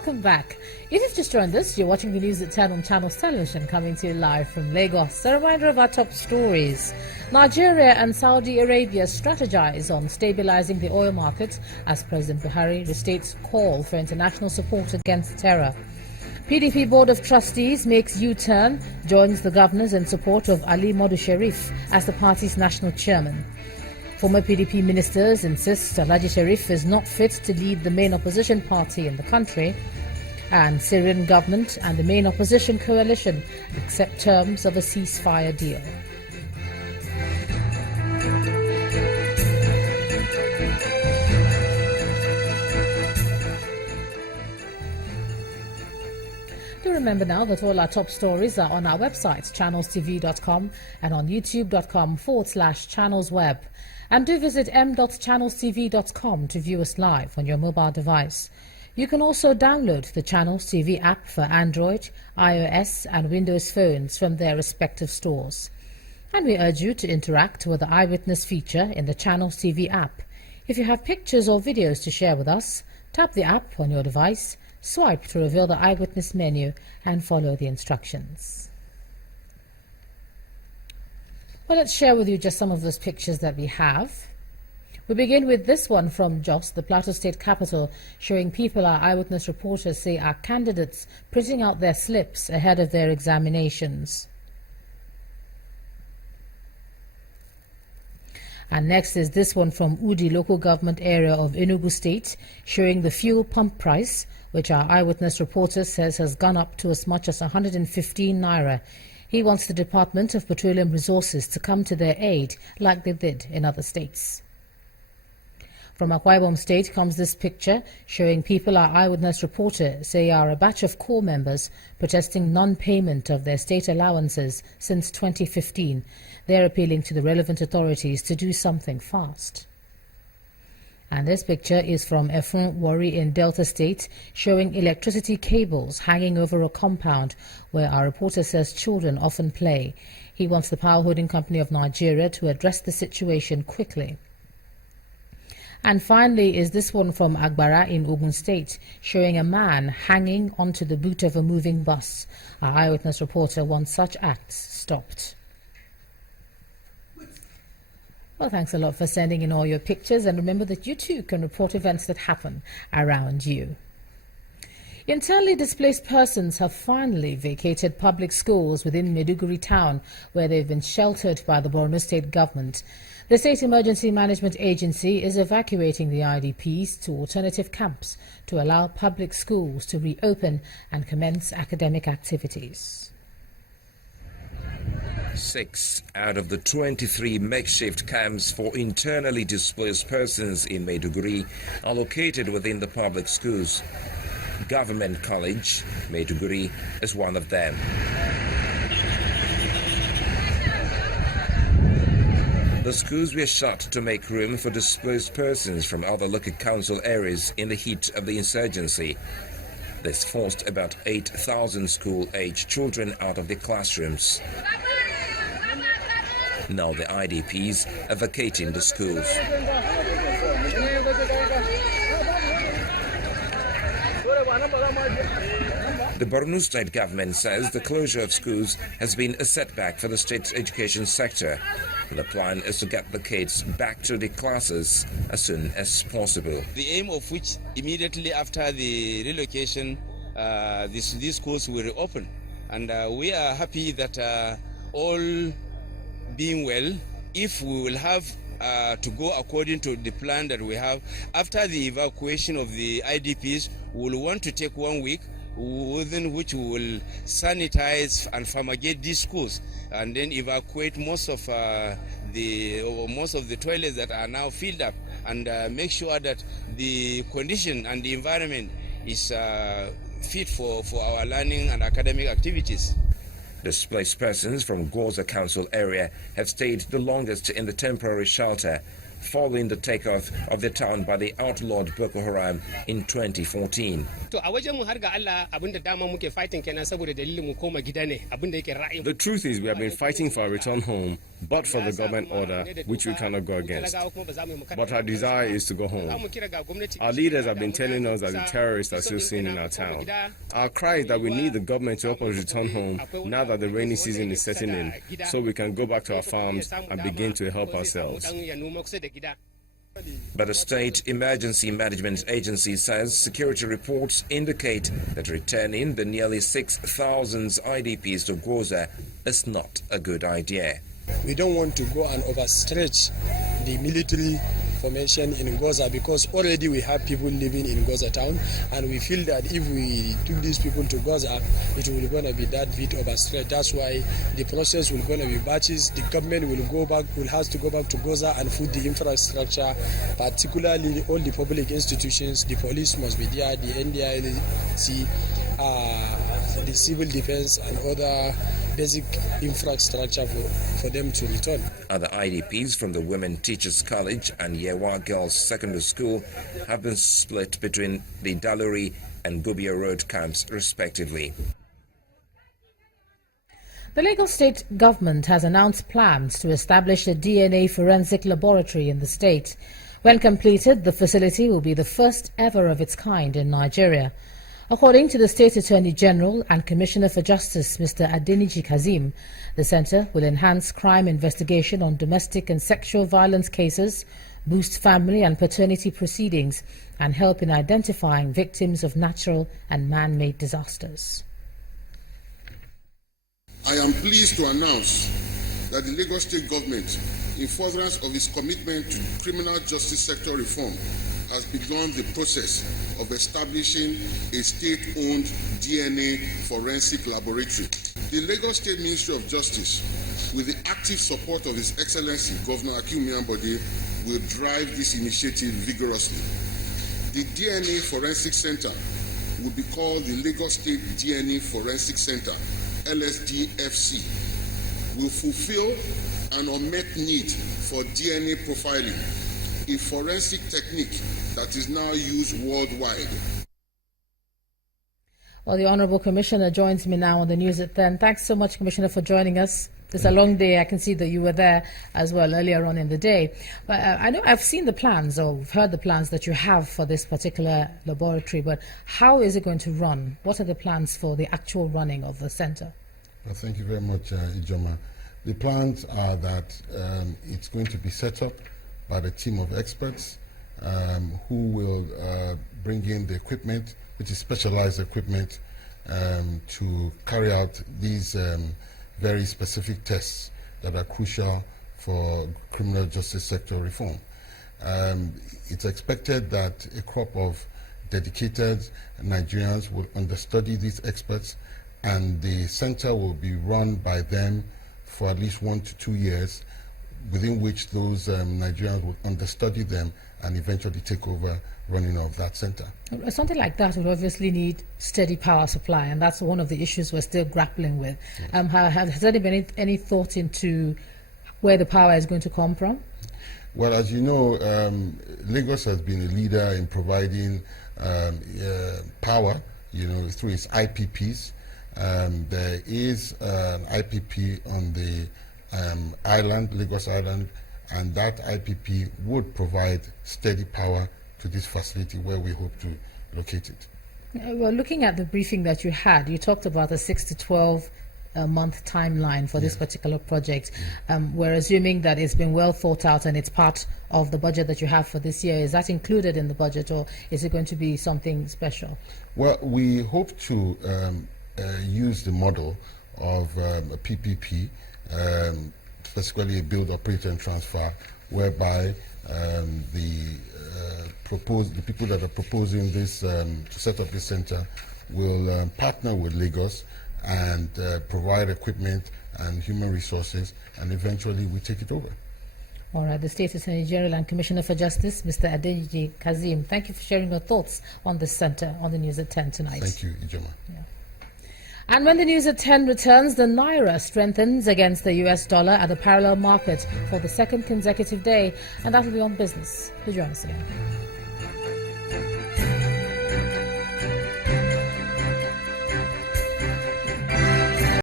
Welcome back. If you've just joined us, you're watching the news at 10 on Channels Television, coming to you live from Lagos. A reminder of our top stories. Nigeria and Saudi Arabia strategize on stabilizing the oil market as President Buhari restates call for international support against terror. PDP Board of Trustees makes U-turn, joins the governors in support of Ali Modu Sharif as the party's national chairman. Former PDP ministers insist Alhaji Sharif is not fit to lead the main opposition party in the country. And Syrian government and the main opposition coalition accept terms of a ceasefire deal. Do remember now that all our top stories are on our website, channelstv.com, and on youtube.com/channelsweb. And do visit m.channelstv.com to view us live on your mobile device. You can also download the Channels TV app for Android, iOS and Windows phones from their respective stores. And we urge you to interact with the Eyewitness feature in the Channels TV app. If you have pictures or videos to share with us, tap the app on your device, swipe to reveal the Eyewitness menu and follow the instructions. Well, let's share with you just some of those pictures that we have. We begin with this one from Jos, the Plateau State capital, showing people our Eyewitness reporters say are candidates printing out their slips ahead of their examinations. And next is this one from Udi local government area of Enugu State, showing the fuel pump price, which our Eyewitness reporter says has gone up to as much as 115 naira. He wants the Department of Petroleum Resources to come to their aid like they did in other states. From Akwa Ibom State comes this picture showing people our Eyewitness reporter say are a batch of corps members protesting non-payment of their state allowances since 2015. They're appealing to the relevant authorities to do something fast. And this picture is from Efun Wari in Delta State, showing electricity cables hanging over a compound where our reporter says children often play. He wants the Power Holding Company of Nigeria to address the situation quickly. And finally is this one from Agbara in Ogun State, showing a man hanging onto the boot of a moving bus. Our Eyewitness reporter wants such acts stopped. Well, thanks a lot for sending in all your pictures, and remember that you too can report events that happen around you. Internally displaced persons have finally vacated public schools within Maiduguri town, where they've been sheltered by the Borno State government. The State Emergency Management Agency is evacuating the IDPs to alternative camps to allow public schools to reopen and commence academic activities. 6 out of the 23 makeshift camps for internally displaced persons in Maiduguri are located within the public schools. Government College, Maiduguri, is one of them. The schools were shut to make room for displaced persons from other local council areas in the heat of the insurgency. This forced about 8,000 school-aged children out of their classrooms. Now the IDPs are vacating the schools. The Borno State government says the closure of schools has been a setback for the state's education sector. The plan is to get the kids back to the classes as soon as possible. The aim of which immediately after the relocation, these schools will reopen. And we are happy that all being well, if we will have to go according to the plan that we have, after the evacuation of the IDPs, we will want to take 1 week within which we will sanitize and fumigate these schools and then evacuate most of the toilets that are now filled up and make sure that the condition and the environment is fit for our learning and academic activities. Displaced persons from Goza Council area have stayed the longest in the temporary shelter. following the takeoff of the town by the outlawed Boko Haram in 2014. The truth is we have been fighting for a return home, but for the government order, which we cannot go against. But our desire is to go home. Our leaders have been telling us that the terrorists are still seen in our town. Our cry is that we need the government to help us return home now that the rainy season is setting in, so we can go back to our farms and begin to help ourselves. But the State Emergency Management Agency says security reports indicate that returning the nearly 6,000 IDPs to Goza is not a good idea. We don't want to go and overstretch the military formation in Goza, because already we have people living in Goza town, and we feel that if we took these people to Goza, it will going to be that bit overstretched. That's why the process will going to be batches. The government will have to go back to Goza and put the infrastructure, particularly all the public institutions. The police must be there, the NDIC, the civil defense, and other basic infrastructure for them to return. Other IDPs from the Women Teachers College and Yewa Girls Secondary School have been split between the Daluri and Gubia Road camps, respectively. The Lagos State government has announced plans to establish a DNA forensic laboratory in the state. When completed, the facility will be the first ever of its kind in Nigeria. According to the State Attorney General and Commissioner for Justice, Mr. Adeniji Kazim, the centre will enhance crime investigation on domestic and sexual violence cases, boost family and paternity proceedings, and help in identifying victims of natural and man-made disasters. I am pleased to announce that the Lagos State government, in furtherance of its commitment to criminal justice sector reform, has begun the process of establishing a state-owned DNA forensic laboratory. The Lagos State Ministry of Justice, with the active support of His Excellency Governor Akim Miambode, will drive this initiative vigorously. The DNA Forensic Center will be called the Lagos State DNA Forensic Center, LSDFC, will fulfill an unmet need for DNA profiling, a forensic technique that is now used worldwide. Well, the Honourable Commissioner joins me now on the news at 10. Thanks so much, Commissioner, for joining us. It's a long day. I can see that you were there as well earlier on in the day. But I know I've seen the plans, or heard the plans that you have for this particular laboratory, but how is it going to run? What are the plans for the actual running of the centre? Well, thank you very much, Ijoma. The plans are that it's going to be set up by the team of experts who will bring in the equipment, which is specialized equipment, to carry out these very specific tests that are crucial for criminal justice sector reform. It's expected that a crop of dedicated Nigerians will understudy these experts, and the center will be run by them for at least 1 to 2 years, within which those Nigerians will understudy them and eventually take over running of that center. Something like that would obviously need steady power supply, and that's one of the issues we're still grappling with. Has there been any thought into where the power is going to come from? Well, as you know, Lagos has been a leader in providing power, through its IPPs. There is an IPP on the island, Lagos Island, and that IPP would provide steady power to this facility where we hope to locate it. Well, looking at the briefing that you had, you talked about a 6 to 12 month timeline for this particular project. We're assuming that it's been well thought out and it's part of the budget that you have for this year. Is that included in the budget, or is it going to be something special? Well, we hope to use the model of a PPP, specifically a build, operate and transfer, whereby the people that are proposing this to set up this center will partner with Lagos and provide equipment and human resources, and eventually we take it over. All right, the State Attorney General and Commissioner for Justice, Mr. Adeniji Kazim, thank you for sharing your thoughts on this center on the news at 10 tonight. Thank you, Ijoma. Yeah. And when the news at 10 returns, the Naira strengthens against the US dollar at the parallel market for the second consecutive day. And that'll be on business. Do join us again.